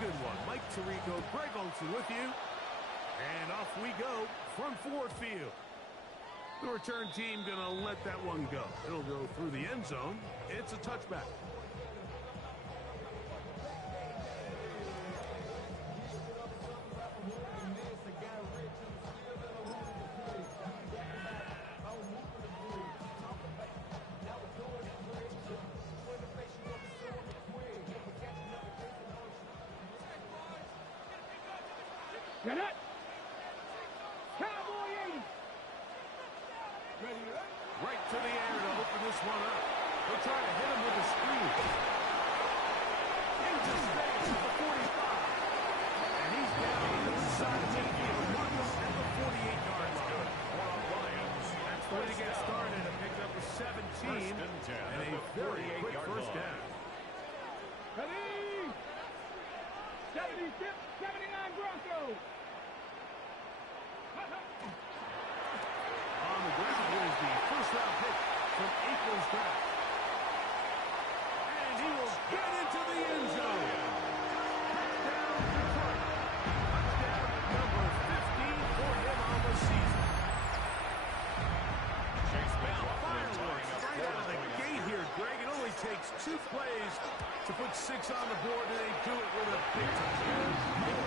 good one. Mike Tirico, Greg Olson with you. And off we go from Ford Field. The return team going to let that one go. It'll go through the end zone. It's a touchback. Get it! Cowboy 80! Right to the air to open this one up. They'll try to hit him with a screen. Into space at the 45. And he's down inside the midfield. Marcus at the 48-yard line. That's the way to get started. It picked up a 17 and a very quick first down. Ready! 76, 79 Broncos! On the ground is the first-round pick from April's draft. And he will get into the end zone. Touchdown, Detroit. Touchdown number 15 for him on the season. Fireworks right out of the gate here, Greg. It only takes 2 plays to put 6 on the board, and they do it with a big touchdown.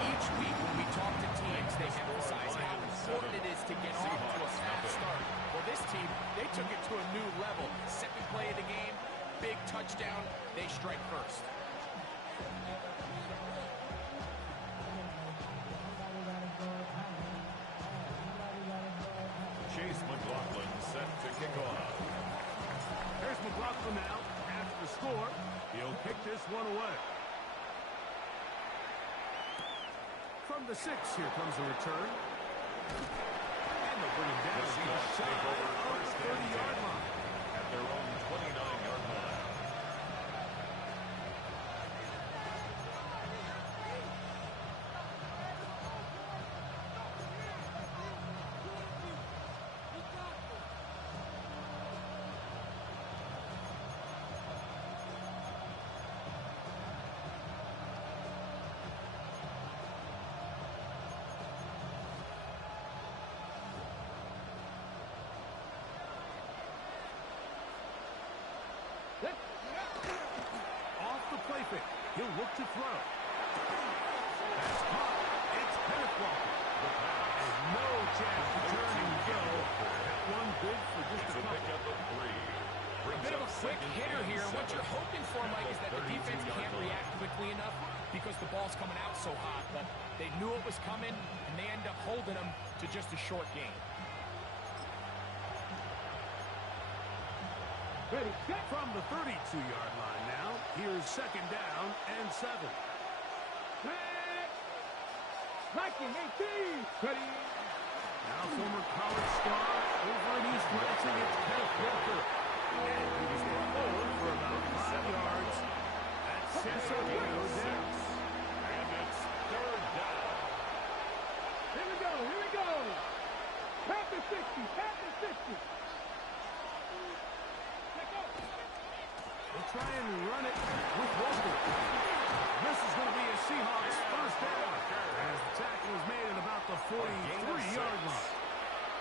Each week when we talk to teams, they emphasize how important it is to get off to a fast start. Well, this team, they took it to a new level. Second play of the game, big touchdown, they strike first. Chase McLaughlin set to kick off. There's McLaughlin now after the score. He'll kick this one away. From the 6, here comes the return. And they'll bring him down just shy of the 30-yard line. At their own 29-yard line. Off the play fake. He'll look to throw. That's caught. It's Kenneth Walker. And no chance to turn and go. That one good for just a couple. Pick up of 3. A bit of a quick hitter here. What you're hoping for, Mike, is that the defense can't react quickly enough because the ball's coming out so hot. But they knew it was coming, and they end up holding them to just a short game. Ready, set! From the 32-yard line now, here's 2nd down and 7. Set! Viking 18! Ready! Now former college star over in East Lansing, it's Kenneth Walker. And he's going to hold for about 5 yards. That's San Diego down. And it's 3rd down. Here we go, here we go! Panther 60, Panther 60! They'll try and run it with Walker. This is going to be a Seahawks first down as the tackle is made at about the 43-yard line.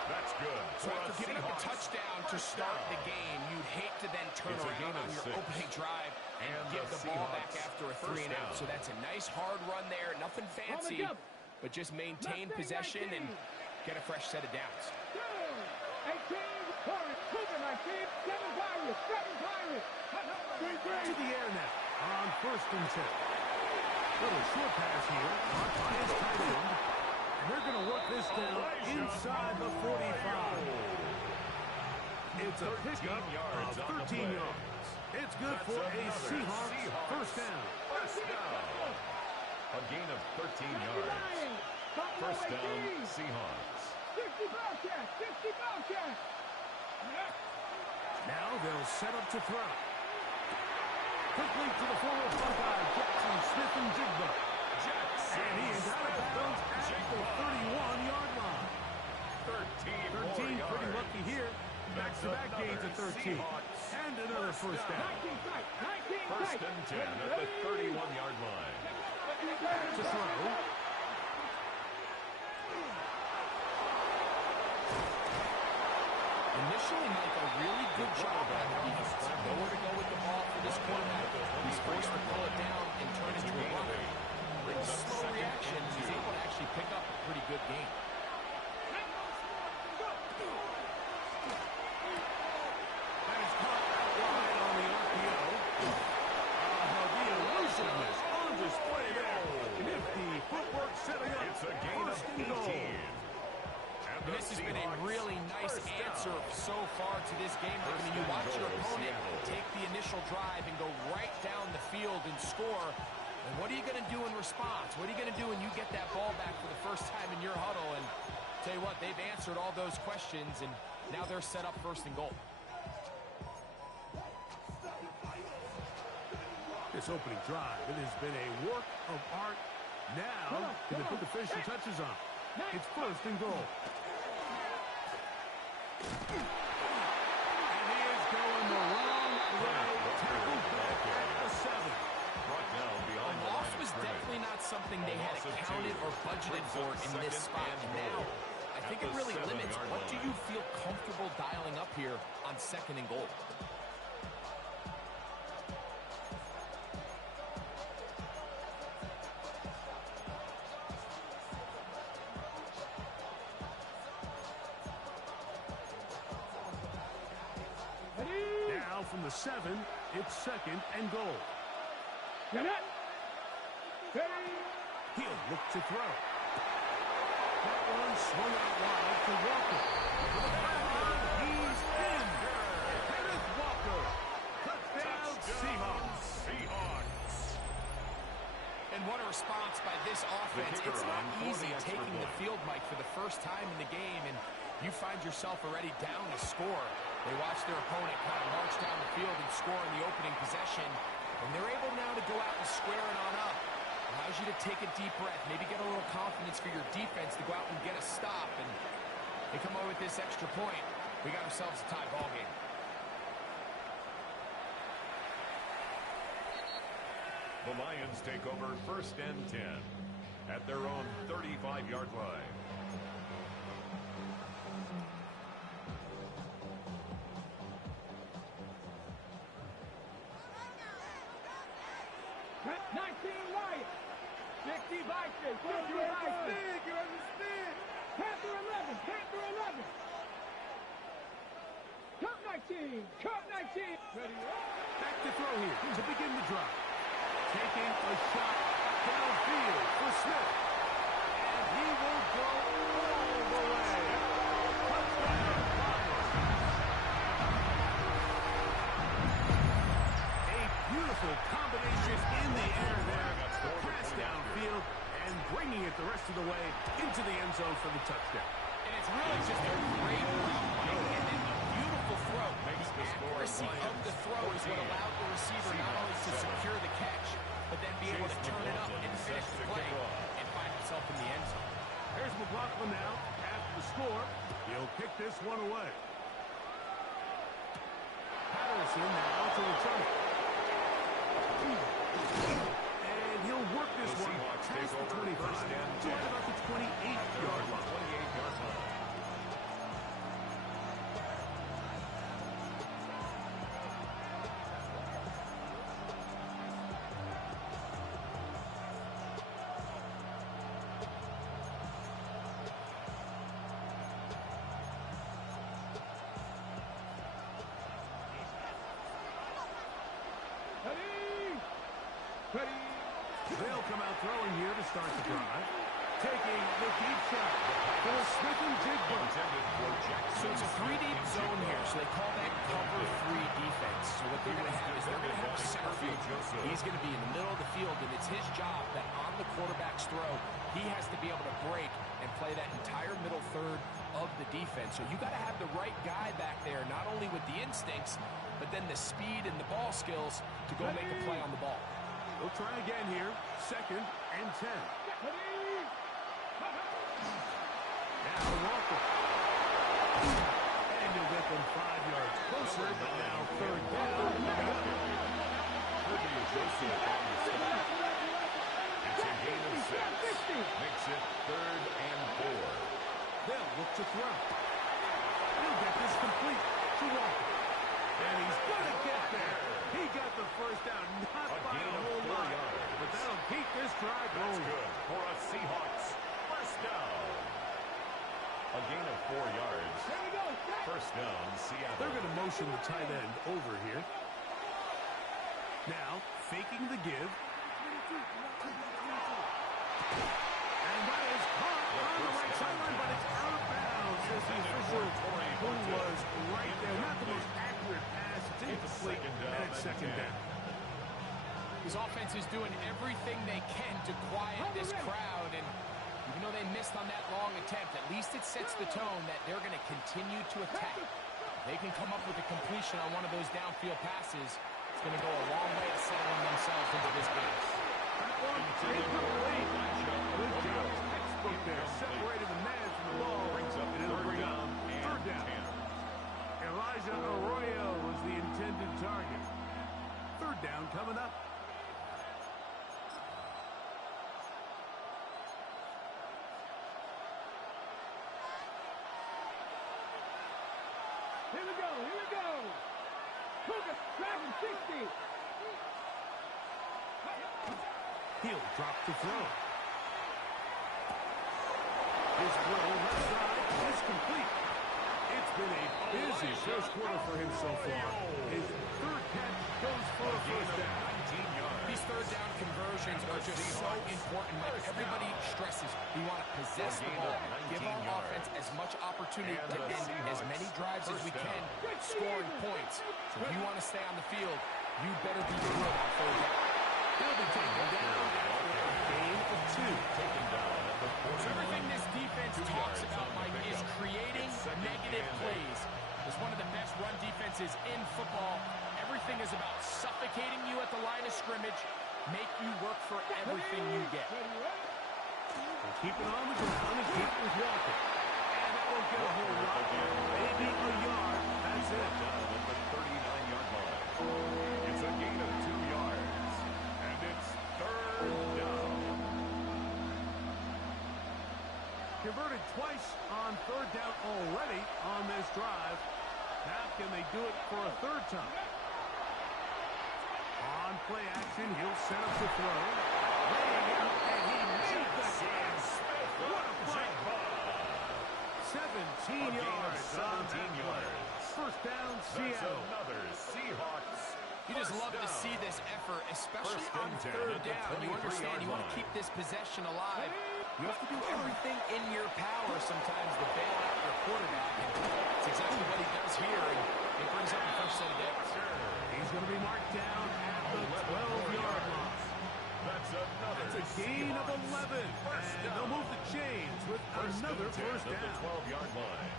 That's good. So after giving up a touchdown to start the game, you'd hate to then turn around on your opening drive and give the ball back after a 3-and-out. So that's a nice hard run there. Nothing fancy, but just maintain possession and get a fresh set of downs. 18, Cougar 19, 7 Pirates, 7 Pirates. To the air now on 1st and 10. Little short pass here, caught by his tight end. And they're going to work this down inside the 45. It's a pickup of 13 yards. It's good for a Seahawks first down. A gain of 13 yards. First down, Seahawks. 60 Bobcats, 60 Bobcats. Now they'll set up to throw. Quickly to the former Buckeye, Jackson Smith and Jigba. And he is out of bounds at the 31-yard line. 13 pretty lucky here. Back-to-back gains at 13. And another first down. 19 tight, 19 tight. First and 10 at the 31-yard line. To throw. Initially, Mike, a really good job by the defense. Nowhere to go with the ball for this quarterback. He's forced to pull it down and turn into a run. Little slow reaction. He's able to actually pick up a pretty good game. That is caught out wide on the RPO. The elusiveness on display there. Nifty footwork setting up. It's a gain of 18. And this has been a really nice answer so far to this game. I mean, you watch your opponent take the initial drive and go right down the field and score. And what are you going to do in response? What are you going to do when you get that ball back for the first time in your huddle? And tell you what, they've answered all those questions, and now they're set up first and goal. This opening drive, it has been a work of art. Now, going to put the finishing touches on. It's first and goal. And he is going the wrong way. Tackled back at the 7. A loss was definitely not something they had accounted or budgeted for in this spot. Now, I think it really limits what do you feel comfortable dialing up here on second and goal. Now from the 7, it's second and goal. GenoEd. He'll look to throw. That one swung out wide to Walker. He's in. Kenneth Walker. Touchdown, Seahawks. And what a response by this offense. It's not easy taking the field, Mike, for the first time in the game, and you find yourself already down to score. They watch their opponent kind of march down the field and score in the opening possession, and they're able now to go out and square it on up. Allows you to take a deep breath, maybe get a little confidence for your defense to go out and get a stop, and they come away with this extra point. We got ourselves a tie ball game. The Lions take over first and 10 at their own 35-yard line. Cut 19. Back to throw here to begin the drive. Taking a shot downfield for Smith. And he will go all the way. Touchdown, Lions. A beautiful combination in the air there. Pass downfield and bringing it the rest of the way into the end zone for the touchdown. And it's really just a great route, Mike, and then a beautiful throw. The accuracy of the throw is what allowed the receiver not only to secure the catch, but then be able to turn it up and finish the play and find himself in the end zone. Here's McLaughlin now after the score. He'll kick this one away. Patterson now to return it. And he'll work this one past the 25 to right about the 28-yard line. They'll come out throwing here to start the drive. Taking the deep shot for Smith and Jigba. So it's a 3-deep zone here, so they call that cover 3 defense. So what they're going to have is they're going to have a center field. He's going to be in the middle of the field, and it's his job that on the quarterback's throw, he has to be able to break and play that entire middle third of the defense. So you got to have the right guy back there, not only with the instincts, but then the speed and the ball skills to go make a play on the ball. We'll try again here. Second and 10. Now Walker. And he'll get them 5 yards closer, but now third down. It's motion the tight end over here. Now, faking the give. And that is caught on the right sideline, but it's out of bounds as the official who was right there. Not the most accurate pass. It's incomplete, and it's second down. This offense is doing everything they can to quiet this crowd, and even though they missed on that long attempt, at least it sets the tone that they're going to continue to attack. If they can come up with a completion on one of those downfield passes, it's going to go a long way to settling themselves into this game. That one, incomplete. Good job. Textbook there. Separated the man from the ball. Brings up It'll bring up third down. Elijah Arroyo was the intended target. Third down coming up. Here we go, here we go. Cougar, driving 60. He'll drop the throw. His throw left side is complete. It's been a busy first quarter for him so far. His third catch goes for a first down. These third down conversions are just so important. Like everybody stresses, we want to possess the ball, give our offense as much opportunity to end as many drives as we can, scoring points. So if you want to stay on the field, you better be good on third down. He'll be taken down after a gain of 2. So everything this defense talks about, Mike, is creating negative plays. It's one of the best run defenses in football. Everything is about suffocating you at the line of scrimmage, make you work for everything you get. Keep it on the ground and keep it with Walker. And that won't get a whole lot. Maybe a yard. That's it. Down at the 39-yard line. It's a gain of 2 yards. And it's third down. Converted twice on third down already on this drive. Now can they do it for a third time? On play action, he'll set up the throw. And he made the catch. What a play. 17 yards. 17 yards. First down, That's Seattle. another Seahawks. You just love to see this effort, especially on third down. You understand, you want to keep this possession alive. You have to do everything in your power sometimes to bail out your quarterback. And that's exactly what he does here, and it brings up the first set of downs. He's going to be marked down at the 12-yard line. That's That's a gain of 11. And they'll move the chains with another first at the down. 12-yard line.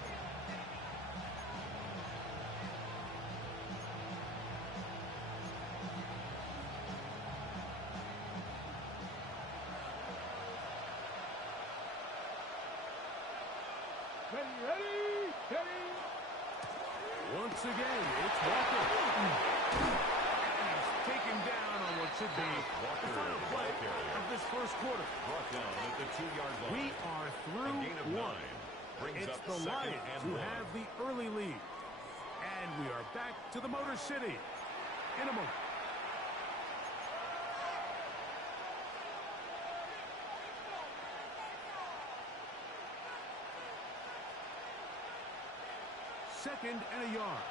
Ready. Once again, it's Walker. And he's taken down on what should be the final play of this first quarter. Brought down at the 2-yard line. We are through A gain of 9. Brings It's up the second Lions and who 1. have the early lead. And we are back to the Motor City in a moment. Second and a yard.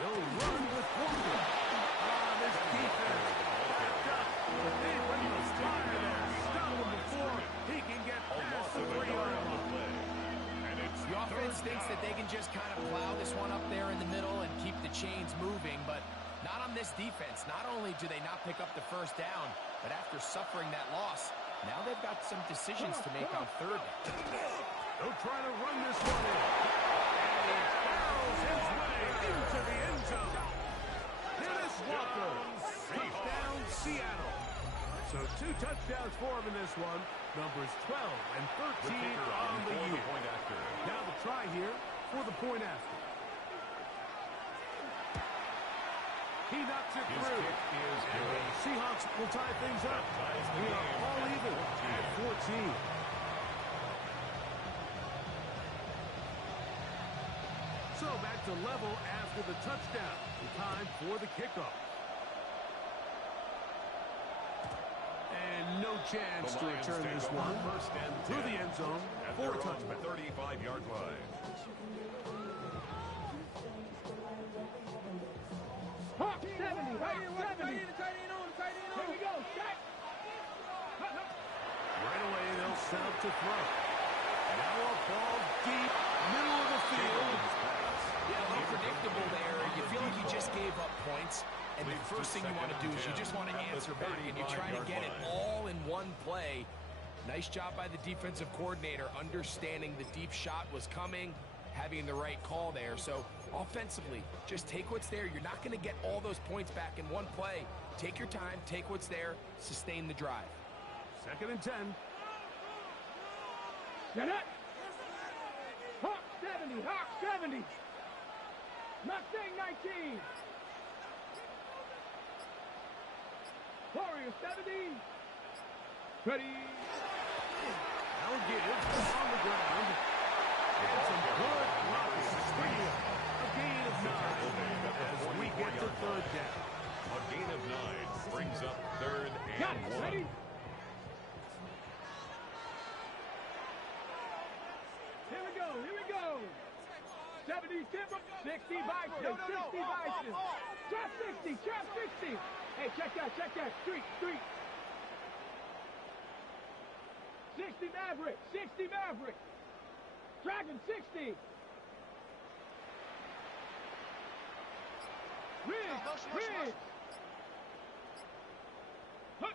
They'll run with Walker. This defense backed up. But they bring the fire there. Stop him before he can get past the 3-yard line. The offense thinks that they can just kind of plow this one up there in the middle and keep the chains moving, but not on this defense. Not only do they not pick up the first down, but after suffering that loss, now they've got some decisions to make on third down. They'll try to run this one in. And he barrels his way into the end zone. Dennis Walker. Touchdown, Seattle. So 2 touchdowns for him in this one. Numbers 12 and 13 on the year. Now the try here for the point after. He knocks it through. And the Seahawks will tie things up. We are all even at 14. So back to level after the touchdown. Time for the kickoff. And no chance The to Lions return take this over one first and through 10 the end zone at for a their own touchback. 35-yard line. Hawk 70, Hawk 70. Here we go, set. Right away, they'll set up to throw. Now a ball deep, middle of the field. Yeah, a little predictable there. You feel like you just gave up points, and the first thing you want to do is you just want to answer back, and you try to get it all in one play. Nice job by the defensive coordinator, understanding the deep shot was coming, having the right call there. So offensively, just take what's there. You're not going to get all those points back in one play. Take your time, take what's there, sustain the drive. 2nd and 10. Set up. Hawk 70, Hawk 70. Mustang 19. Warrior 70. Ready. Now give on the ground. And some good blocking. A gain of 9 as we get to 3rd down. A gain of 9 brings up 3rd Got and it. 1. Ready. Here we go. Here we go. 70 Timber. 60 Bison. 60 Bison. Trap 60. Trap 60. Hey, check that. Check that. Street. Street. 60 Maverick. 60 Maverick. Dragon 60. Ridge. Ridge. Hook.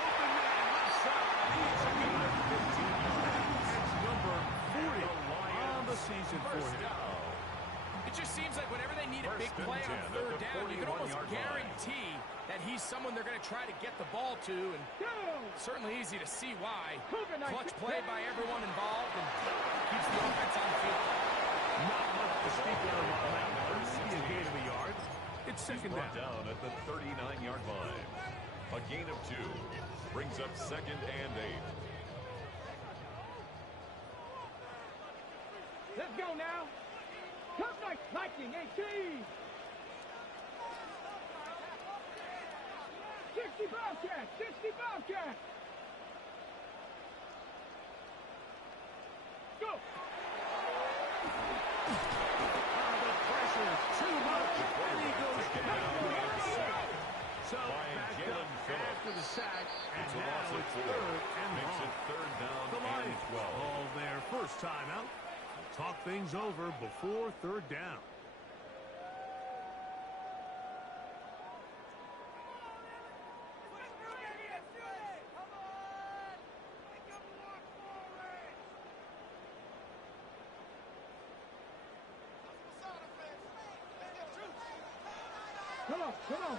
Open man, left side. He's a good 15 yards. That's number 40 on the season for him. It just seems like whenever they need a big play on 3rd down, you can almost guarantee that he's someone they're going to try to get the ball to, and certainly easy to see why. Clutch play by everyone involved and keeps the offense on the field. Not much to speak of on that one. Maybe a gain of a yard. It's 2nd down. At the 39-yard line. A gain of 2 brings up 2nd and 8. Let's go now. Come back, Viking 18. 60 Bobcat. 60 Bobcat. Go. The pressure is too much, and he goes down. So back up after the sack, and It's a now loss of it's 4. 3rd and Makes long. it 3rd down The and Lions 12. call their first timeout. Talk things over before 3rd down. Come on, come on.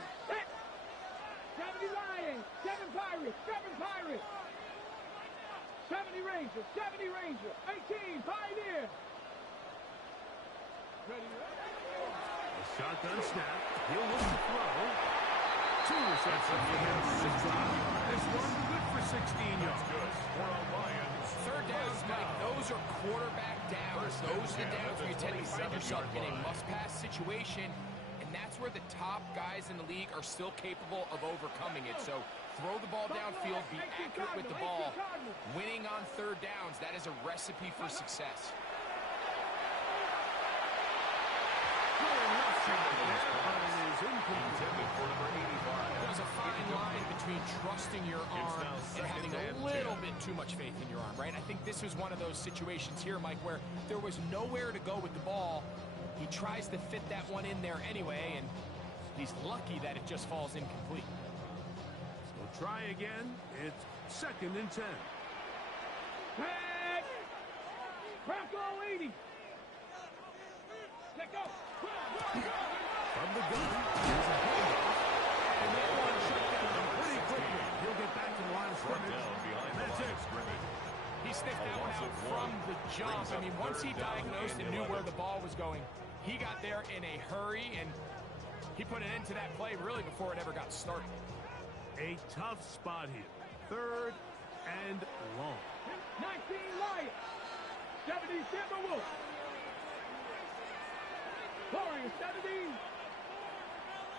70 Lions, 7 Pirates, 7 Pirates. 70 Rangers, 70 Rangers, 18 Pioneer. Ready? A shotgun snap. He'll look to throw. 2 receptions for him. 16 yards. This one good for 16 yards. Good for a Lions. 3rd downs, Mike, those are quarterback downs. Those are the downs where you tend to find yourself in a must-pass situation, and that's where the top guys in the league are still capable of overcoming it. So throw the ball downfield, be accurate with the ball. Winning on 3rd downs, that is a recipe for success. There's a fine line between trusting your arm and having a little bit too much faith in your arm, right? I think this was one of those situations here, Mike, where there was nowhere to go with the ball. He tries to fit that one in there anyway, and he's lucky that it just falls incomplete. So try again. It's 2nd and 10. Back. Bronco 80. Let go. From the gun, here's a handoff. And that one shut down pretty quickly. He'll get back to the line of scrimmage. That's it. He sniffed that one out from the jump. I mean, once he diagnosed and knew where the ball was going, he got there in a hurry, and he put an end to that play really before it ever got started. A tough spot here. 3rd and long. 19 Lions. 70 Timberwolves. Warriors 70.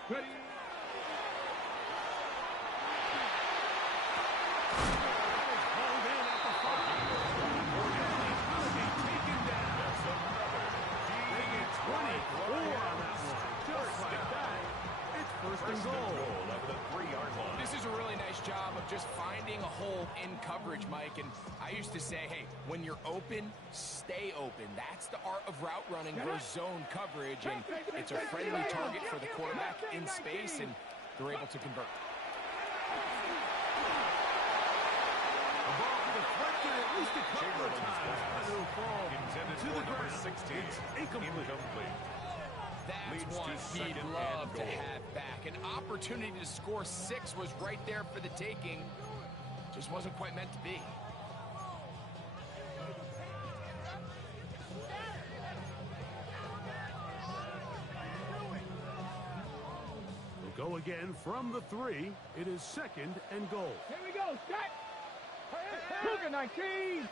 Ready. hole in coverage, Mike. And I used to say, hey, when you're open, stay open. That's the art of route running versus zone coverage. And it's a friendly target for the quarterback in space, and they're able to convert. The ball deflected at least a couple of times, but it'll fall to the ground. 16. It's incomplete. That's one he'd love to have back. An opportunity to score 6 was right there for the taking. Just wasn't quite meant to be. We'll go again from the 3. It is 2nd and goal. Here we go, set. Cougar 19.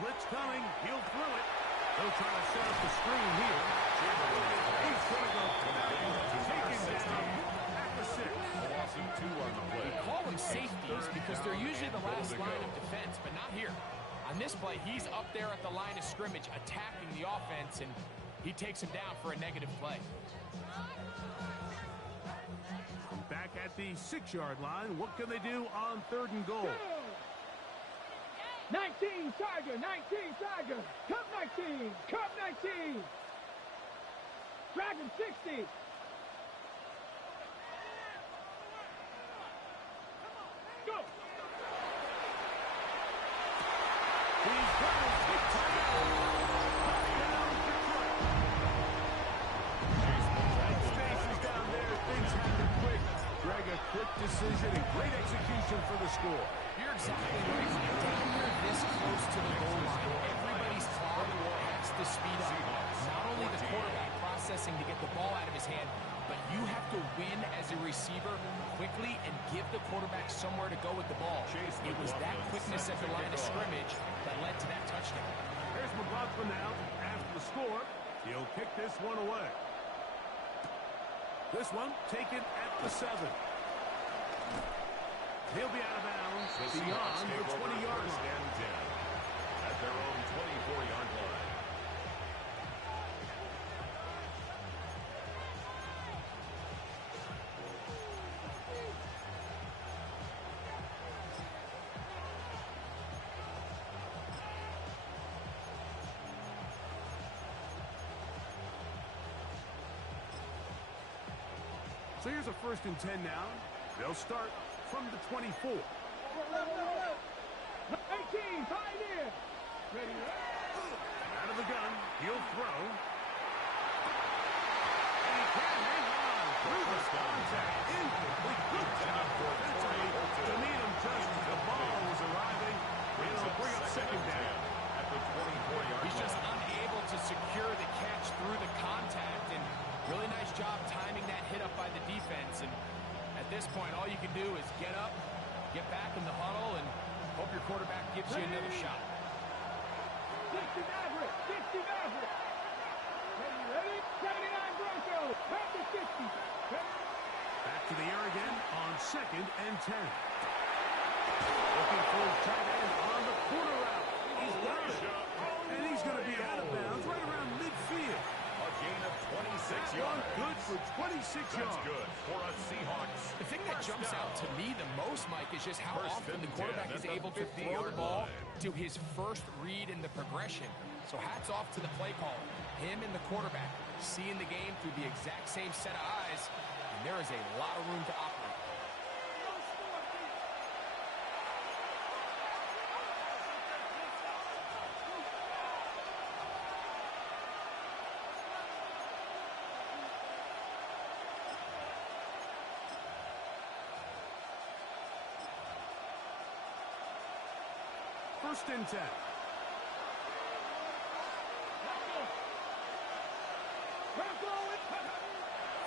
Blitz coming. He'll throw it. They'll try to set up the screen here. He's going to go taken down at the 6. Loss of 2 on the play. We call them safeties because they're usually the last line of defense, but not here. On this play, he's up there at the line of scrimmage attacking the offense, and he takes him down for a negative play. Back at the 6-yard line. What can they do on 3rd and goal? 19 Tiger, 19 Tiger. Cup 19, Cup 19. Dragon 60. Go. He's got it. Touchdown, Detroit. Tight spaces down there. Things happen quick. Greg, a quick decision and great execution for the score. You're exactly right. Down here this close to the goal line, everybody's clock has to speed up. Not only the quarterback processing to get the ball out of his hand, but you have to win as a receiver quickly and give the quarterback somewhere to go with the ball. It was that quickness at the line of scrimmage that led to that touchdown. Here's McLaughlin now. After the score, he'll kick this one away. This one taken at the 7. He'll be out of bounds beyond the 20-yard line. At their own 24-yard line. So here's a 1st and 10 now. They'll start from the 24. 18, Pioneer. Ready. Out of the gun, he'll throw. And he can't hang on through the contact. Incomplete. Good job defensively to meet him just as the ball was arriving. It'll bring up 2nd down. At the 24-yard line. He's just unable to secure the catch through the contact, and really nice job timing that hit up by the defense. And at this point, all you can do is get up, get back in the huddle, and hope your quarterback gives you another shot. 60 Maverick, 60 Maverick. Ready? 79 Broncos. Back to 60. Back to the air again on 2nd and 10. Looking for his tight end on the corner route. He's got it. And he's going to be out of bounds right around midfield. A gain of 26 yards. Good for 26 yards. That's good for a Seahawks. The thing that jumps out to me the most, Mike, is just how often the quarterback is able to throw the ball to his first read in the progression. So hats off to the play caller. Him and the quarterback seeing the game through the exact same set of eyes, and there is a lot of room to operate. First and 10.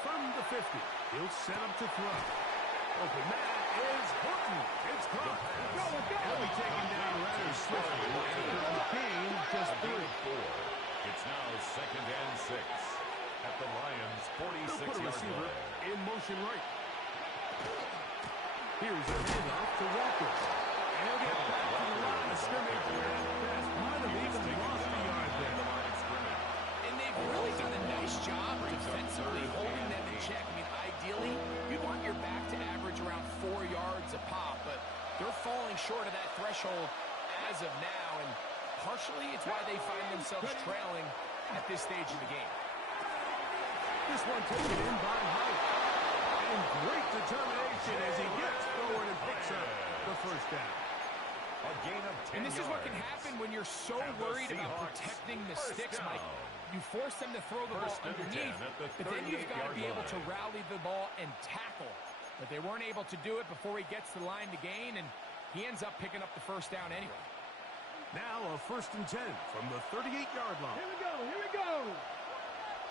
From the 50, he'll set up to throw. Open man is Horton. It's caught. He'll be taken down rather swiftly. And the gain just 3. It's now 2nd and 6 at the Lions' They'll put a 46-yard receiver line. in motion right. Here's a handoff to Walker. And he'll get back to the line of scrimmage. That might have even lost a yard there. And they've really done a nice job defensively holding them in check. I mean, ideally, you'd want your back to average around 4 yards a pop, but they're falling threshold as of now, and partially it's why they find themselves trailing at this stage of the game. This one taken in by Mike. And great determination as he gets forward and picks up the first down. A gain of 10 And this is what can yards. happen when you're so worried about protecting the sticks, Mike. You force them to throw the ball underneath, but then you've got to be able to rally the ball and tackle. But they weren't able to do it before he gets to the line to gain, and he ends up picking up the first down anyway. Now a 1st and 10 from the 38-yard line. Here we go, here we go.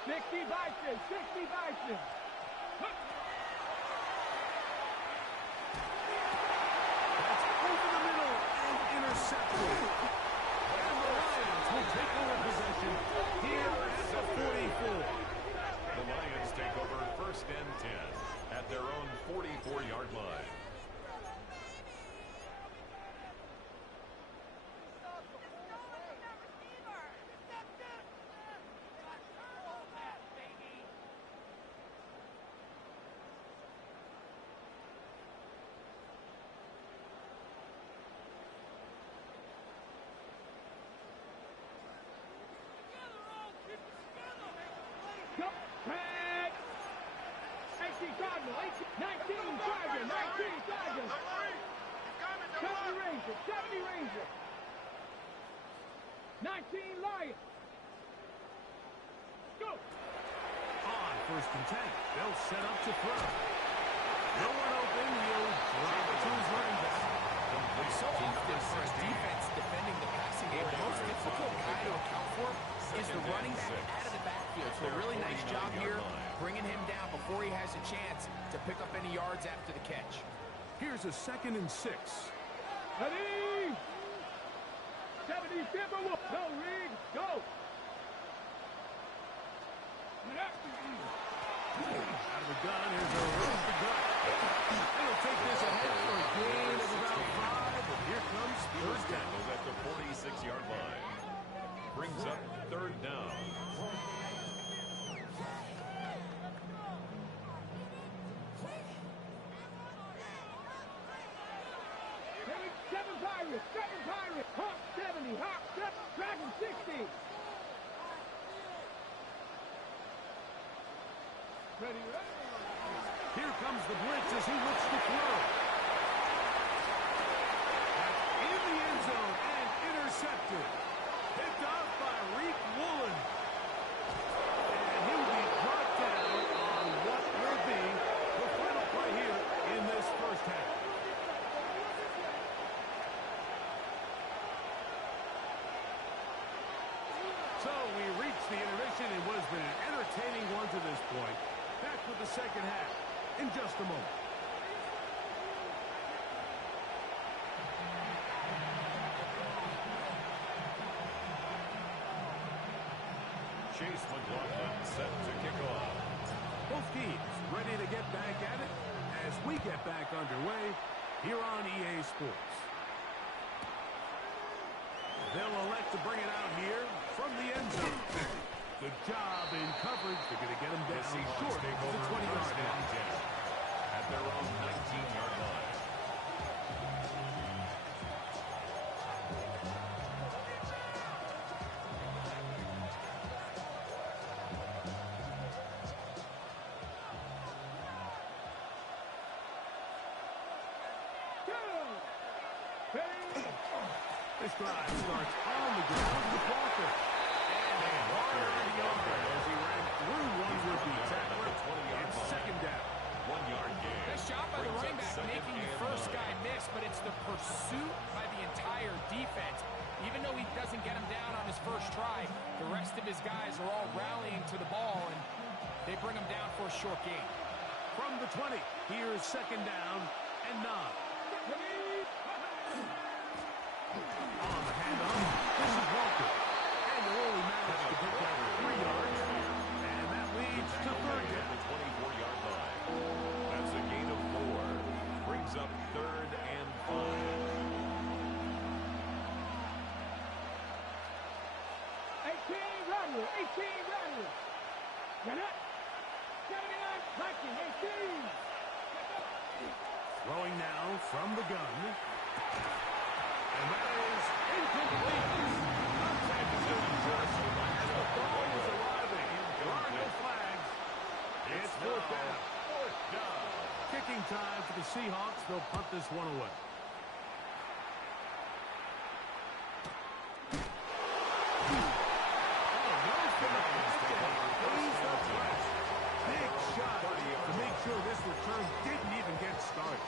60 Bison, 60 Bison. That's over the middle and intercepted. And the Lions will take over possession here at the 44. The Lions take over 1st and 10 at their own 44-yard line. Back. 18 Cardinal, 19 Charger, 19 Charger. 70 Ranger, 70 Ranger. 19 Lion. Go. On 1st and 10, they'll set up to throw. No one open, he'll drop it to his running back. So often for a defense defending the passing game, the most difficult guy to account for is the running back out of the backfield. So a really nice job here bringing him down before he has a chance to pick up any yards after the catch. Here's a 2nd and 6. Ready. 70 Timberwolves. Go, Reed. Go. Out of the gun, here's a run to gut. It'll take this ahead for a gain of about 5, but here comes first down. At the 46-yard line. Brings up 3rd down. Seven Pirates. Hawk 70. Hawk 7. Dragon 60. Ready. Here comes the blitz as he looks to throw. That's in the end zone and intercepted. Picked off by Reek Woolen. And he will be brought down on what will be the final play here in this first half. So we reached the intermission. It was been an entertaining one to this point. Back with the second half in just a moment. Chase McLaughlin set to kick off. Both teams ready to get back at it as we get back underway here on EA Sports. They'll elect to bring it out here from the end zone. Good job in coverage. They're going to get him down short of the 20-yard line. At their own 19-yard line. This drive starts on the ground with Walker. And Walker as he ran through one would-be tackler. It's 2nd down. 1-yard gain. Nice job by the running back making the first guy miss, but it's the pursuit by the entire defense. Even though he doesn't get him down on his first try, the rest of his guys are all rallying to the ball, and they bring him down for a short gain. From the 20, here's 2nd down and 9. On the handoff, this is Walker. And they'll only manage to pick up 3 yards. And that leads to 3rd down. At the 24-yard line. That's a gain of 4. Brings up 3rd and 5. 18 Rattler. 18 Rattler. Get up. 79 Viking. 18. Throwing now from the gun. And that is incomplete. Contact is doing just as the ball was arriving. There are no flags. It's fourth down. Fourth down. Kicking time for the Seahawks. They'll punt this one away. Big shot to make sure this return didn't even get started.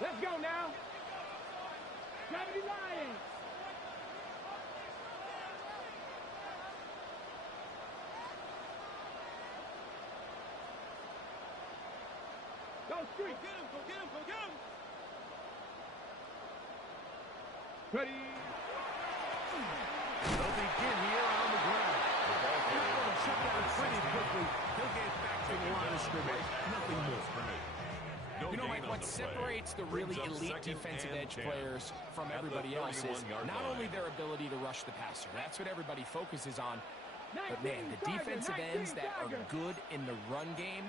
Let's go now. 70 Lions. Go street. Go get him, go get him, go get him. Ready. They'll begin here on the ground. He'll shut down pretty quickly. He'll get back to the line of scrimmage. Nothing more. You know, Mike, what separates the really elite defensive edge players from everybody else is not only their ability to rush the passer. That's what everybody focuses on. But, man, the defensive ends that are good in the run game,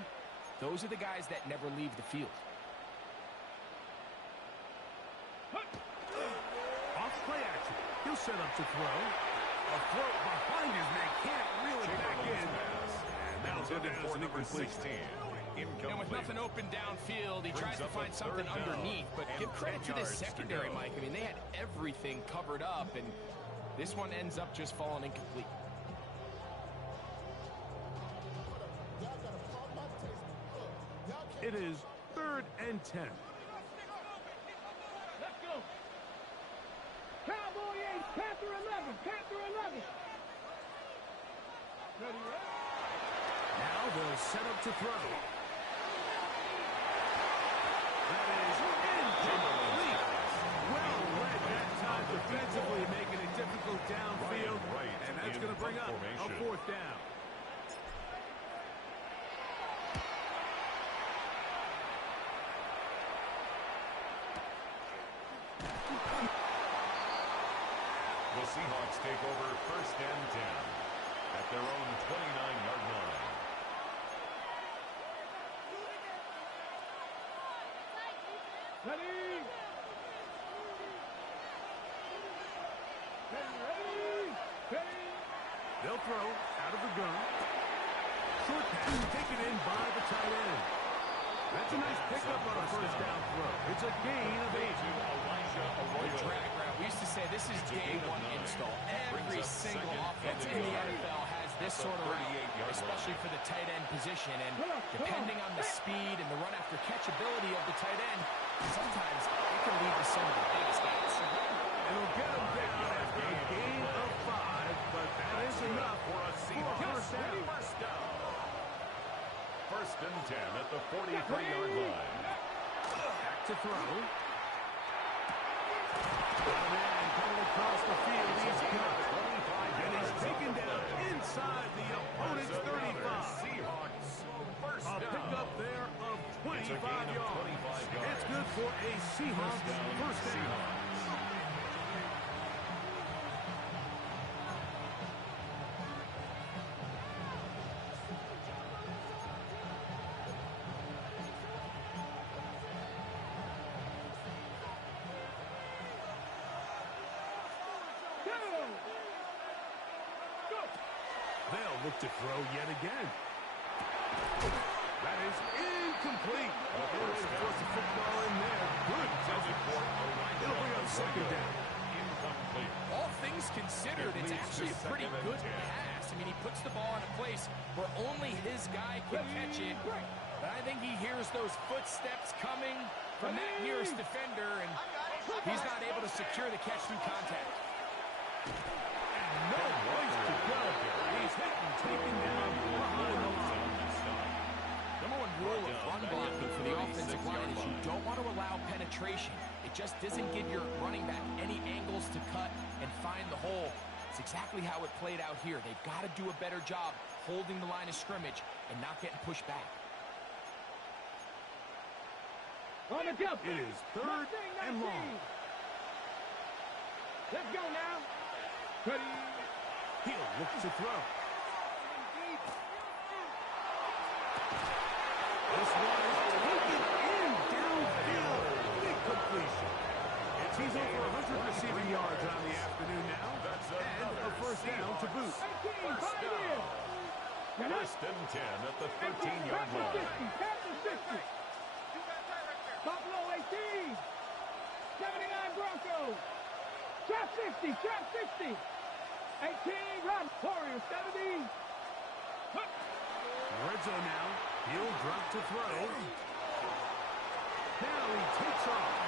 those are the guys that never leave the field. Off play action. He'll set up to throw. A throw behind his man. Can't reel it back in. And that'll go down as an incomplete. And with nothing open downfield, he tries to find something underneath. But give credit to this secondary, Mike. I mean, they had everything covered up, and this one ends up just falling incomplete. It is 3rd and 10. Let's go. Cowboy 8, Panther 11, Panther 11. Ready, ready. Now they'll set up to throw. That is incomplete. Well read that time defensively, making it difficult downfield. And that's going to bring up a 4th down. The Seahawks take over 1st and 10 at their own 29-yard line. Ready. Ready. They'll throw out of the gun. Short pass taken in by the tight end. That's a nice pickup on a 1st down throw. It's a gain of 8. The drag route. We used to say this is day one install. Every single offense in the NFL has this sort of route, especially for the tight end position. And depending on the speed and the run after catch ability of the tight end, sometimes it can lead to some of the biggest hits. It'll get them down after a gain of 5, but that is enough for a Seahawks first down. 1st and 10 at the 43-yard line. Back to throw. And coming across the field, he's got it. And he's taken down inside the opponent's 35. Seahawks first A down. pickup there of 25 yards. It's good for a Seahawks first down. They'll look to throw yet again. That is incomplete. They'll force the football in there. Good. It'll bring up 2nd down. Incomplete. All things considered, it's actually a pretty good pass. I mean, he puts the ball in a place where only his guy can catch it. But I think he hears those footsteps coming from that nearest defender, and he's not able to secure the catch through contact. No place to go. He's hit and taken down behind the line. Number one rule of run blocking for the offensive line is you don't want to allow penetration. It just doesn't give your running back any angles to cut and find the hole. It's exactly how it played out here. They've got to do a better job holding the line of scrimmage and not getting pushed back. On the jump. It is 3rd and long. Let's go now. Ready. He'll look to throw. This one is taken in downfield. Big completion. He's over 100 receiving yards on the afternoon now. And a first down to boot. 18, First down. First and 10 at the 13-yard line. Pass to 60. Buffalo 18. 79 Broncos. Trap 60. Trap 60. 18 run. Warriors 70. Red zone now. He'll drop to throw. Now he takes off.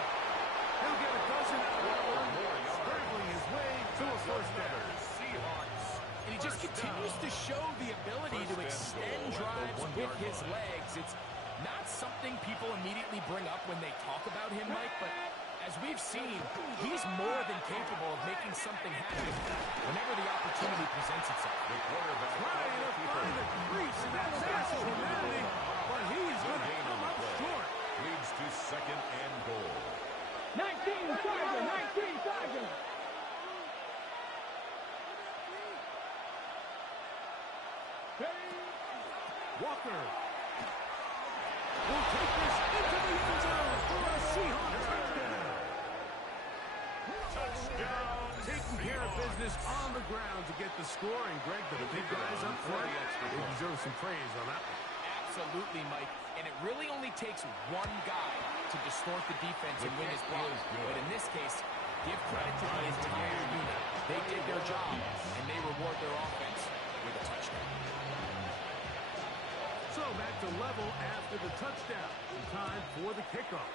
He'll get a dozen out of that one. Scrambling his way to a first down. Seahawks. And he just continues to show the ability to extend drives with his legs. It's not something people immediately bring up when they talk about him, Mike, but as we've seen, he's more than capable of making something happen whenever the opportunity presents itself. The quarterback Trying to find a crease in that massive humanity, but he's going to come up short. Leads to second and goal. 19 Tiger. 19 Tiger. Walker will take this into the end zone for a Seahawks touchdown. Touchdown. Taking care of business on the ground to get the score. And Greg, the big guys up front, they deserve some praise on that one. Absolutely, Mike. And it really only takes one guy to distort the defense and win his block. But in this case, give credit to the entire unit. They did their job, and they reward their offense with a touchdown. So back to level after the touchdown. Time for the kickoff.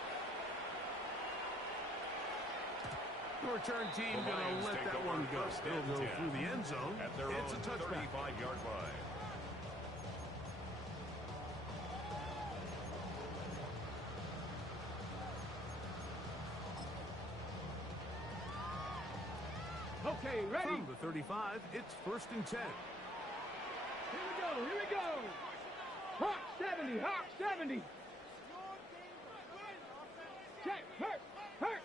The return team going to let that one go. They'll go through the end zone. At their It's own a touchback. 35-yard line. Okay, ready? From the 35, it's first and 10. Here we go. Here we go. Hawk 70. Hawk 70. Check. Hurt. Hurt.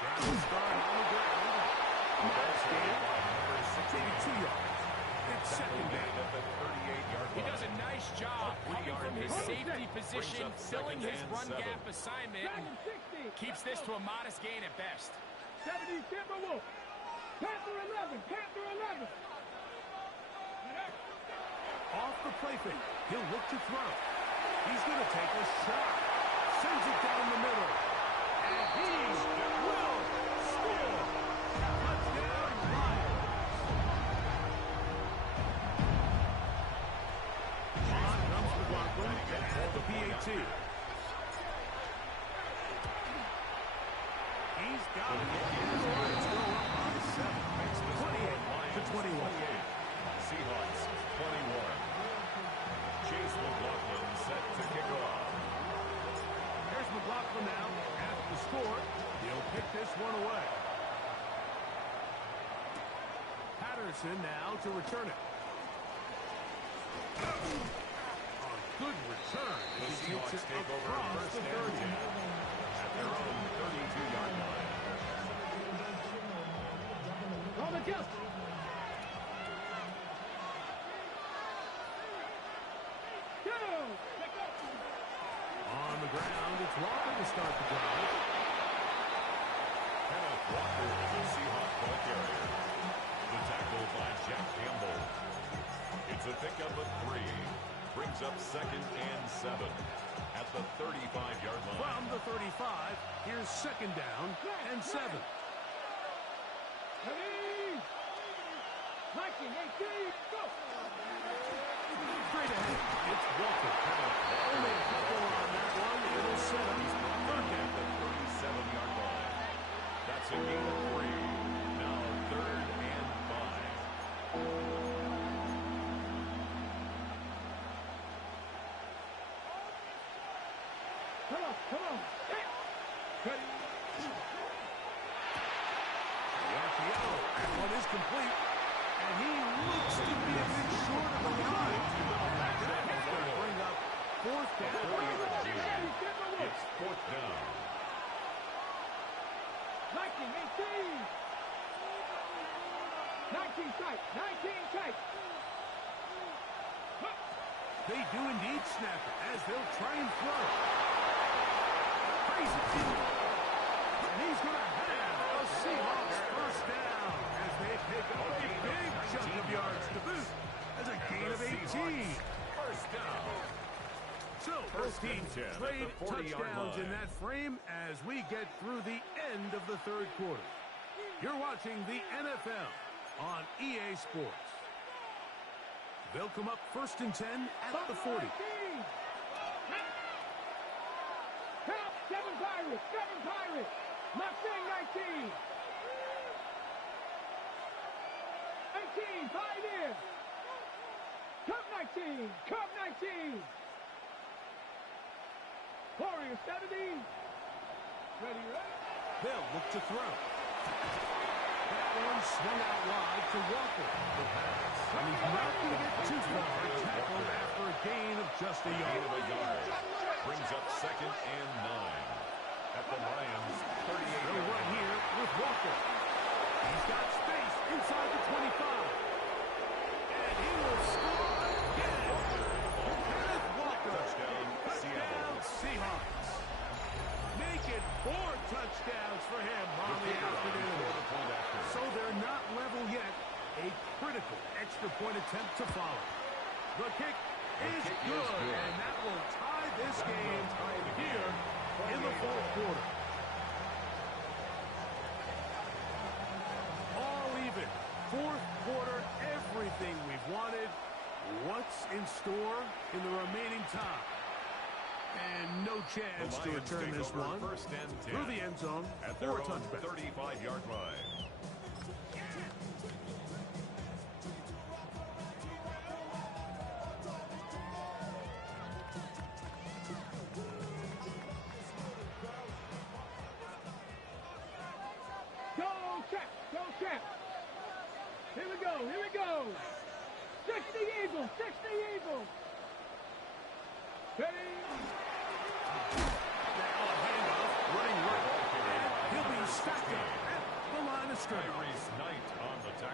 Drive will start on the ground. That's gain. 82 yards. It's second down. At the 38-yard line. He does a nice job coming from his safety position, filling his run gap assignment, and keeps this to a modest gain at best. 70 Timberwolf. Panther 11. Panther 11. Off the play fake. He'll look to throw. He's going to take a shot. Sends it down the middle. And he will score. Touchdown, Lions. On comes McLaughlin for the PAT. He's got it. And the Lions go up by 7. Makes this 28-21. Seahawks 21. Chase McLaughlin set to kick off. There's McLaughlin now after the score. He'll pick this one away. Patterson now to return it. A good return. The As he Seahawks takes it take over across first the and 30. 10 at their own 32-yard line. On the jump. Go. On the ground, it's Walker to start the drive. Kenneth Walker is a Seahawk ball carrier. The tackle by Jack Campbell. It's a pickup of 3. Brings up second and 7 at the 35-yard line. From the 35, here's second down and 7. Ready. Viking 18. Go. Straight ahead, it's Walker. Only a couple on that one. It'll set up third down. At the 37-yard line. That's a gain of 3. Now third and 5. Come on. Come on. Ready. The RPO. That one is complete. And he looks to be a bit short of the line. That's going to bring up fourth down. It's fourth down. 19 tight. 19 tight. They do indeed snap it as they'll try and throw. Crazy team. And he's going to have a Seahawks first down as they pick up a big chunk of yards to boot as a gain of 18. First down. So both teams trade touchdowns in that frame as we get through the end of the third quarter. You're watching the NFL on EA Sports. They'll come up first and 10 at the 40. Count, 7 Pirates, 7 Pirates. Mustang 19. 18, Pioneer. Cub 19, Cub 19. Warrior 70. Ready. They'll look to throw. That one swung out wide to Walker. The pass. And he's not going to get too far. Tackled after a gain of just a yard. Brings up second and 9. At the Lions, 38. They'll run here with Walker. He's got space inside the 25. And he will score again. Kenneth Walker. Touchdown, Seahawks. Make it 4 touchdowns for him on the afternoon. So they're not level yet. A critical extra point attempt to follow. The kick is good, and that will tie this game here in the fourth quarter. All even. Fourth quarter, everything we've wanted. What's in store in the remaining time? And no chance to return this one through the end zone for a touchback. 35-yard line. Go check. Here we go. 60 Eagles, 60 Eagles. Ready. Running right. He'll be stacked up at the line of scrimmage.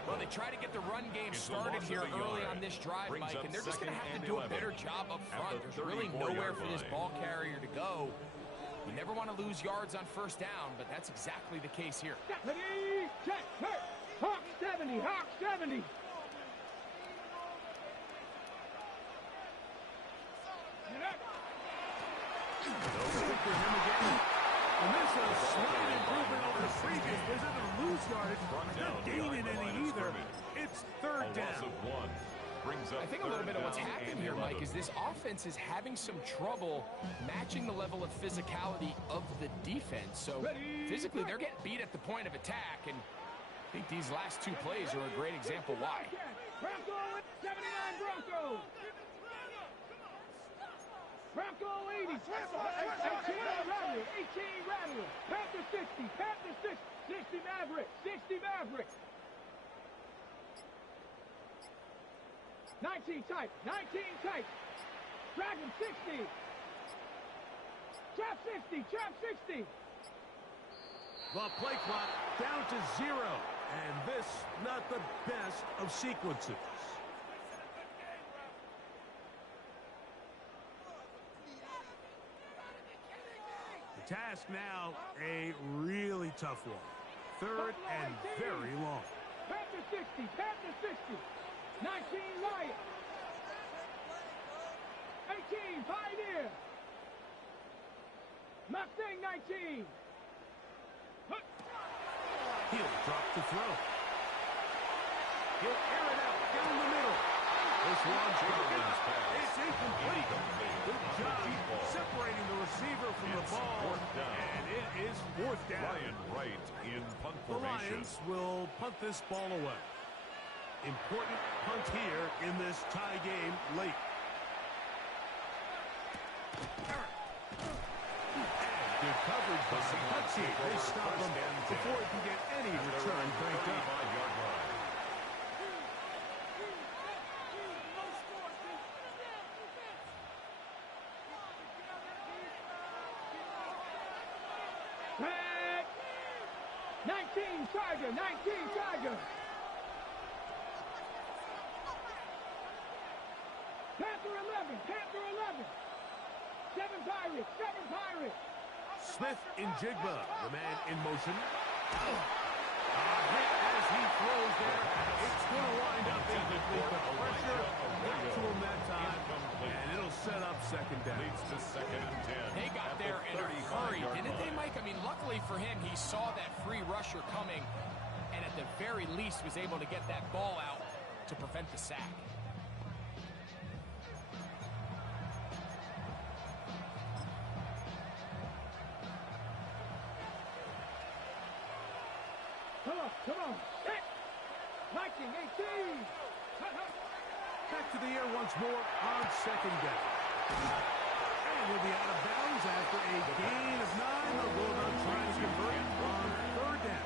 Well, they try to get the run game started here early on this drive, Mike, and they're just going to have to do a better job up front. There's really nowhere for this ball carrier to go. You never want to lose yards on first down, but that's exactly the case here. Ready, check, hurt. Hawk 70, Hawk 70. And this is a slight improvement over the previous visit to lose yardage. Not gaining any either. It's third down. I think a little bit of what's happened here, Mike, is this offense is having some trouble matching the level of physicality of the defense. So physically, they're getting beat at the point of attack, and I think these last 2 plays are a great example why. Bronco 79 Bronco. Bronco 80. 18 Rattler. Panther 60. Panther 60. 60 Maverick. 60 Maverick. 19 tight. 19 tight. Dragon 60. Trap 60. Trap 60. The play clock down to 0. And this, not the best of sequences. The task now, a really tough one. Third and very long. Panther 60. Panther 60. 19 Lion. 18 Pioneer. Mustang 19. He'll drop the throw. He'll air it out down the middle. This one's it's incomplete. Good job separating the receiver from the ball. And it is fourth down. Ryan Wright in punt The formation. Lions will punt this ball away. Important punt here in this tie game late. And good coverage by the punt team. They stop him before he can get any return cranked up. 35-yard line. Red. 19 Tiger. 19 Tiger. Seven Pirates. Seven Pirates. Smith in Jigba, the man in motion. Hit as he throws there. It's going to wind up incomplete, but pressure got to him that time, and it'll set up second down. Leads to second and 10. They got there in a hurry, didn't they, Mike? I mean, luckily for him, he saw that free rusher coming, and at the very least was able to get that ball out to prevent the sack. Come on. Hit. Viking 18. Back to the air once more on second down. And he'll be out of bounds after a gain of 9. They'll go about trying to convert on third down.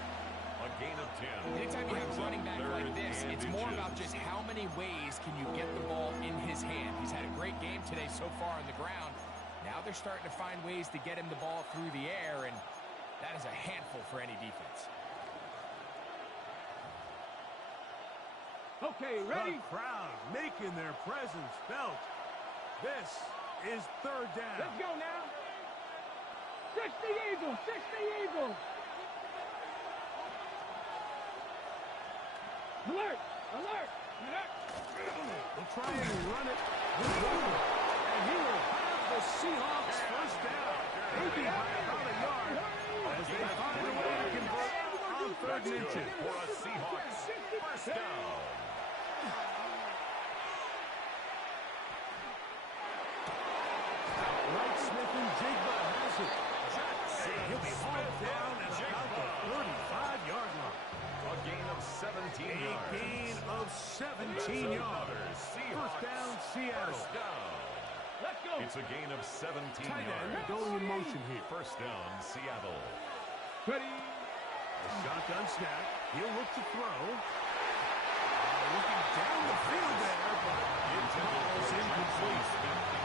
A gain of 10. Anytime you have a running back like this, it's more about just how many ways can you get the ball in his hand. He's had a great game today so far on the ground. Now they're starting to find ways to get him the ball through the air, and that is a handful for any defense. Okay, ready? The crowd making their presence felt. This is third down. Let's go now. 60 Eagles. 60 Eagles. Alert. Alert. Alert. They'll try and run it with Walker. And he will have the Seahawks first down. Maybe by about a yard as they find a way to convert on third and inches. For a Seahawks first down. Right, Smith and Jigba has it. He'll be hauled down at about the 35-yard line. A gain of 17 A yards. gain of 17 yards. First down, Seattle. First down. Let's go. It's a gain of 17 Tight end yards. going in motion here. First down, Seattle. Ready? A shotgun snap. He'll look to throw. Looking down the field there, but it falls incomplete.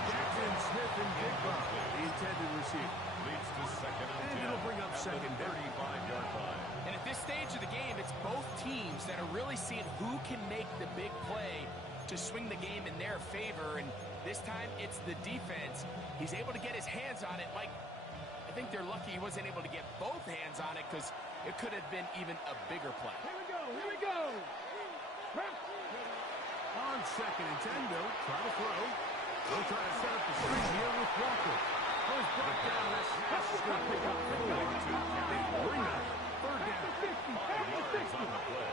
Jackson, Smith, and Jigba, the intended receiver. Leads to second and 10. it'll bring up at second the down. 35-yard line. And at this stage of the game, it's both teams that are really seeing who can make the big play to swing the game in their favor. And this time, it's the defense. He's able to get his hands on it. Like, I think they're lucky he wasn't able to get both hands on it because it could have been even a bigger play. Here we go. Here we go. On second and 10, they'll try to throw. They'll try to set up the screen here with Walker. Oh, he's brought down. That pass is going to pick up 4. They bring up third down. 5 yards on the play.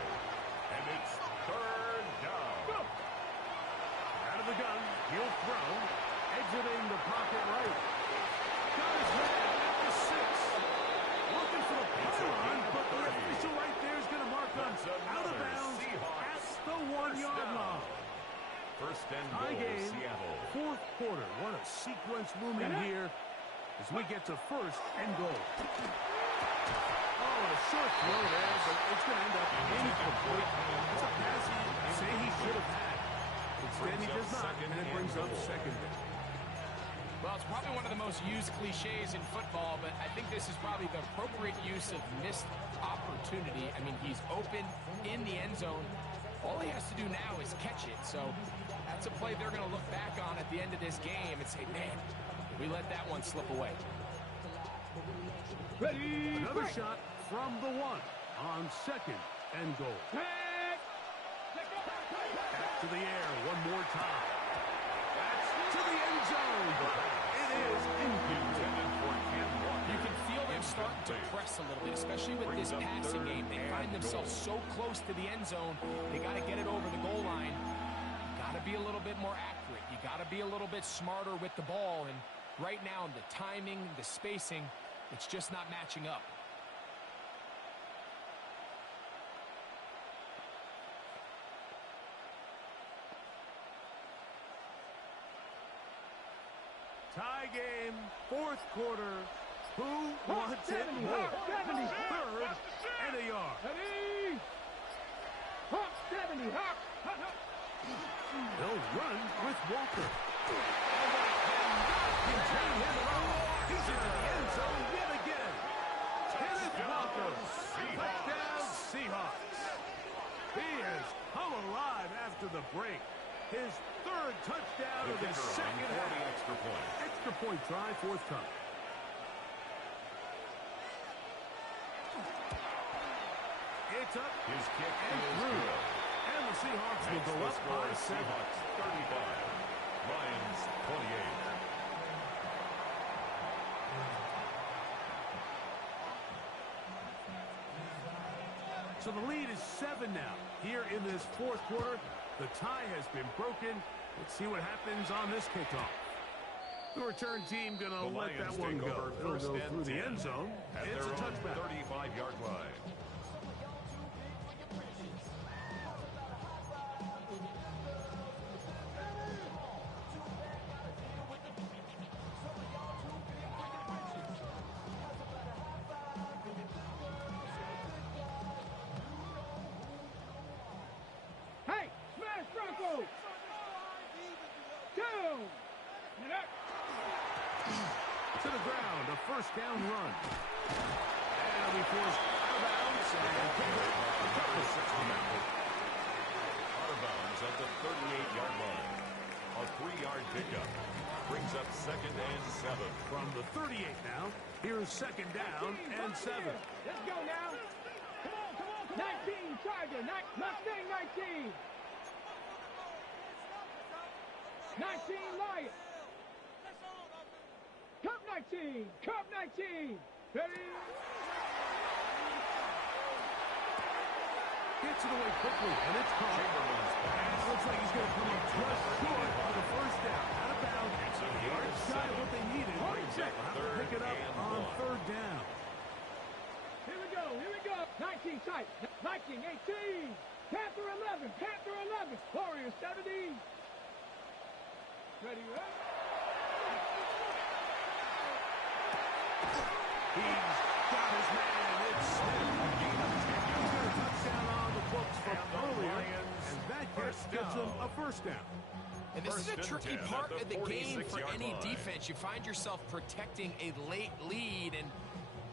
And it's third down. Out of the gun, he'll throw. Exiting the pocket right. Got his man at the 6. Looking for the pylon, but the official right there is going to mark on out of bounds at the 1-yard line. First and Tie goal, game, Seattle. fourth quarter. What a sequence looming here as we get to first and goal. Oh, a short throw there, but it's going to end up incomplete. It's a pass you say he should have had. Instead, he does not, and it brings up second down. Well, it's probably one of the most used cliches in football, but I think this is probably the appropriate use of missed opportunity. I mean, he's open in the end zone. All he has to do now is catch it. So that's a play they're going to look back on at the end of this game and say, man, we let that one slip away. Ready? Another shot from the 1 on second and goal. Back to the air one more time. That's to the end zone. It is Intended for Ken Walker. You can feel them starting to press a little bit, especially with this passing game. They find themselves so close to the end zone, they got to get it over the goal line. Got to be a little bit more accurate. You got to be a little bit smarter with the ball. And right now, the timing, the spacing, it's just not matching up. tie game, fourth quarter. Who wants it more? 70. Third and a yard. Ready? Hawk 70. Hawk. They'll run with Walker. And they cannot contain him at all. He's into the end zone yet again. Kenneth Walker. Touchdown Seahawks. He has come alive after the break. His third touchdown of the second half. Extra point. Extra point try, forthcoming. It's up. His kick and is through. good. And the Seahawks will Makes go the up score by 7. Seahawks 35. Lions 28. So the lead is 7 now. Here in this fourth quarter, the tie has been broken. Let's see what happens on this kickoff. The return team going to let that one go. It'll go through the end zone. It's a touchback. 35-yard line. Hey, smash Bronco! Down! And up. To the ground, a first down run. And it'll be forced out of bounds. And Taylor, a couple of 60. Out of bounds at the 38-yard line. A 3-yard pickup. Brings up 2nd and 7. From the 38 now, here's 2nd down and 7. Let's go now. Come on. 19, Tiger. Mustang 19. 19, Lion. Cup 19. Cup 19. Ready? Gets it away quickly, and it's caught. And it looks like he's going to come up just short of the first down. Out of bounds. It's a Yards shy of what they needed. Brings up Have to 3rd pick it up and on 1. 3rd down. Here we go. 19 tight. Viking 18. Panther 11. Panther 11. Warriors 70. Ready, up. He's got his man. It's Smith. He's got a touchdown on the books from earlier. And that gets him a first down. And this is a tricky 10 part at of the the game for 46-yard any line. defense. You find yourself protecting a late lead, and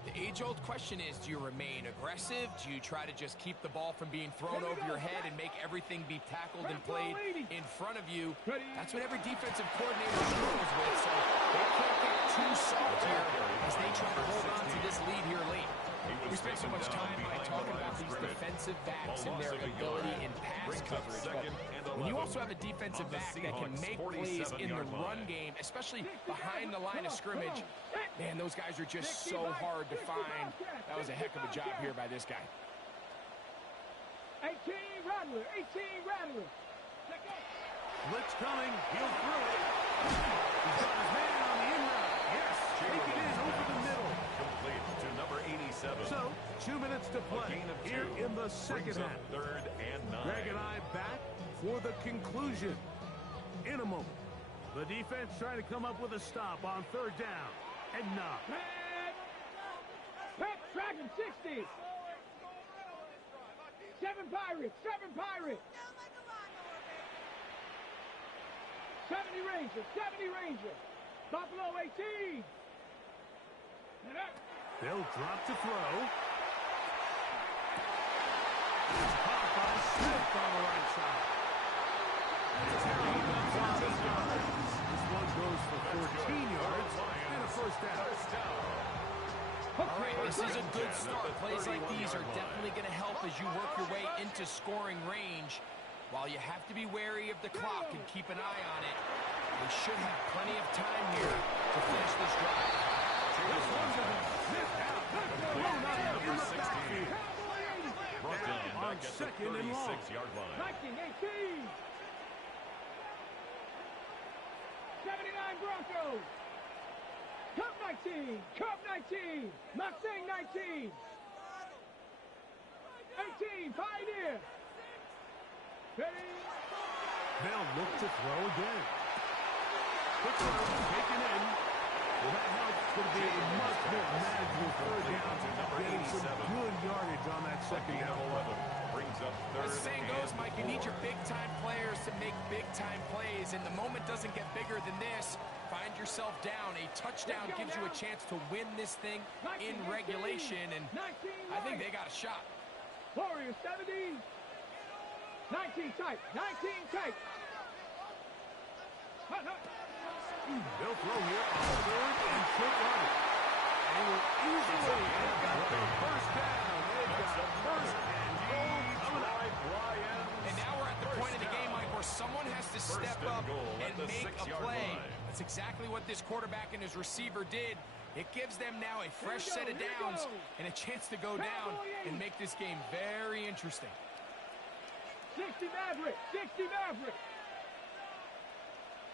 the age-old question is, do you remain aggressive? Do you try to just keep the ball from being thrown over your head and make everything be tackled and played in front of you? That's what every defensive coordinator struggles with, so they can't get too soft here as they try to hold on to this lead here late. We spend so much time talking about these defensive backs and their ability in pass coverage, but when you also have a defensive back that can make plays in the run game, especially behind the line of scrimmage, man, those guys are just so hard to find. That was a heck of a job here by this guy. 18 Rattler. 18 Rattler. Blitz coming. He'll throw it. He's got his man on the in route. Yes. Take it in over the middle. Complete to number 87. So, 2 minutes to play here in the second Brings up half. 3rd and 9. Greg and I back for the conclusion in a moment. The defense trying to come up with a stop on 3rd down. And not. Pep, Dragon 60. 7 Pirates. 7 Pirates. 70 Rangers. 70 Rangers. Buffalo 18. And up. They'll drop to throw. It's caught by Smith on the right side. That's how he comes on the yards. This one goes for 14 yards and a first down. All right, this is a good start. Plays like these are definitely going to help as you work your way into scoring range. While you have to be wary of the clock and keep an eye on it, they should have plenty of time here to finish this drive. This one's going to Smith out. Blown up in the backfield. Brought down On back at the second and long. 36-yard line. Viking 18. 79 Broncos. Cup 19. Cup 19. Mustang 19. 18 Pioneer. Ready? They'll look to throw again. Quick throw, taken in. Well, that helps. It's going to be a much more manageable 3rd down. Getting some good yardage on that 2nd down. 11 brings up 3rd. As the saying goes, Mike, you need your big-time players to make big-time plays, and the moment doesn't get bigger than this. Find yourself down. A touchdown gives you a chance to win this thing in regulation, and I think they got a shot. Warriors 70. 19 tight. 19 tight. They'll throw here on third and short right. They will easily have got the first down. They've got the first and goal coming up. And now we're at the point in the game, Mike, where someone has to step up and make a play. That's exactly what this quarterback and his receiver did. It gives them now a fresh set of downs and a chance to go down and make this game very interesting. 60 Maverick, 60 Maverick.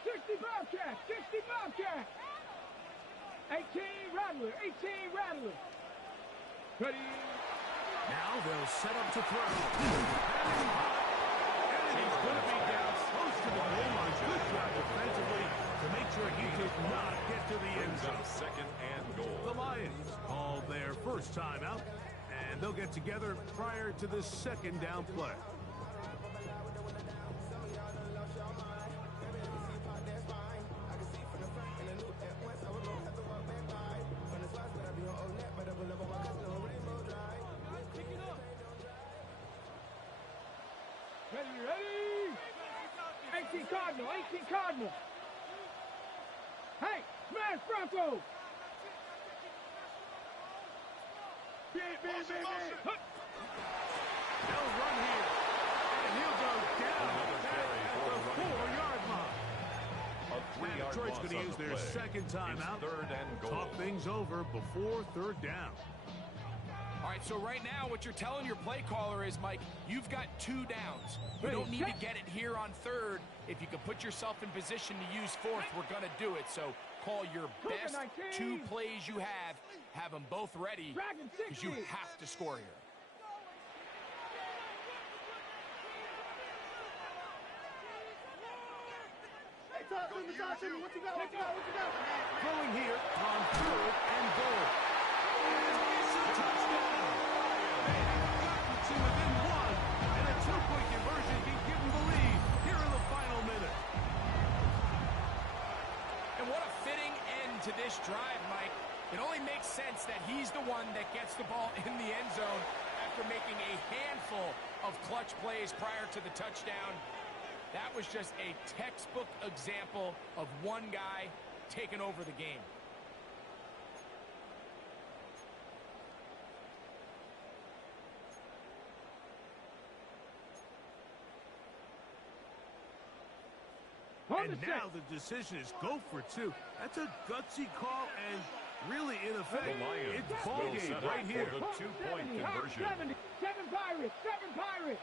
60 Bobcat, 60 Bobcat. 18 Rattler, 18 Rattler. Ready. Now they'll set up to throw. And he's going to be down close to the goal line. Good job defensively to make sure he did not get to the end zone. Second and goal. The Lions call their first timeout, and they'll get together prior to the second down play. Ready. 18 Cardinal, 18 Cardinal. Hey, smash Bronco. They'll run here, and he'll go down at the 4-yard line. Detroit's going to use their second timeout. Third and goal. Talk things over before third down. All right, so right now what you're telling your play caller is, Mike, you've got 2 downs. You don't need to get it here on third. If you can put yourself in position to use fourth, we're going to do it. So call your best 2 plays you have them both ready, because you have to score here. Throwing here on third and goal. It's a touchdown. They have gotten to within 1, and a 2-point conversion can give them the lead here in the final minute. And what a fitting end to this drive, Mike. It only makes sense that he's the one that gets the ball in the end zone after making a handful of clutch plays prior to the touchdown. That was just a textbook example of one guy taking over the game. And now the decision is go for 2. That's a gutsy call, and really, in effect, it's ball game right here. The 2-point conversion. 7 Pirates, 7 Pirates.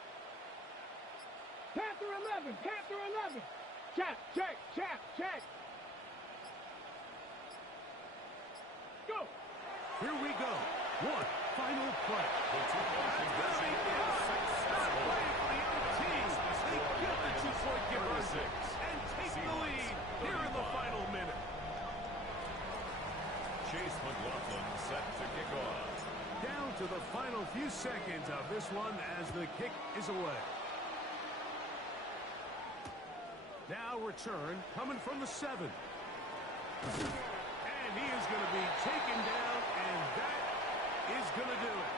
Panther 11, Panther 11. Check, check, check, check. Go. Here we go. One final play. The 2-point conversion is successful. They get the 2-point conversion and take the lead here in the final minute. Chase McLaughlin set to kick off. Down to the final few seconds of this one as the kick is away. Now return coming from the 7. And he is going to be taken down, and that is going to do it.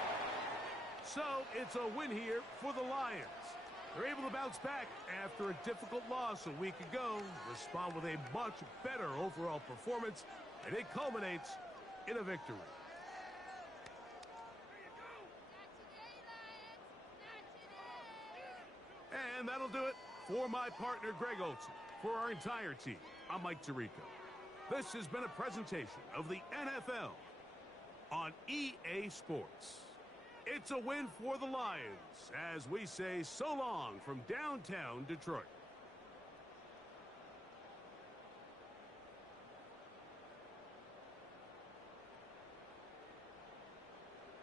So it's a win here for the Lions. They're able to bounce back after a difficult loss a week ago, respond with a much better overall performance, and it culminates in a victory. And that'll do it for my partner, Greg Olson. For our entire team, I'm Mike Tirico. This has been a presentation of the NFL on EA Sports. It's a win for the Lions as we say so long from downtown Detroit.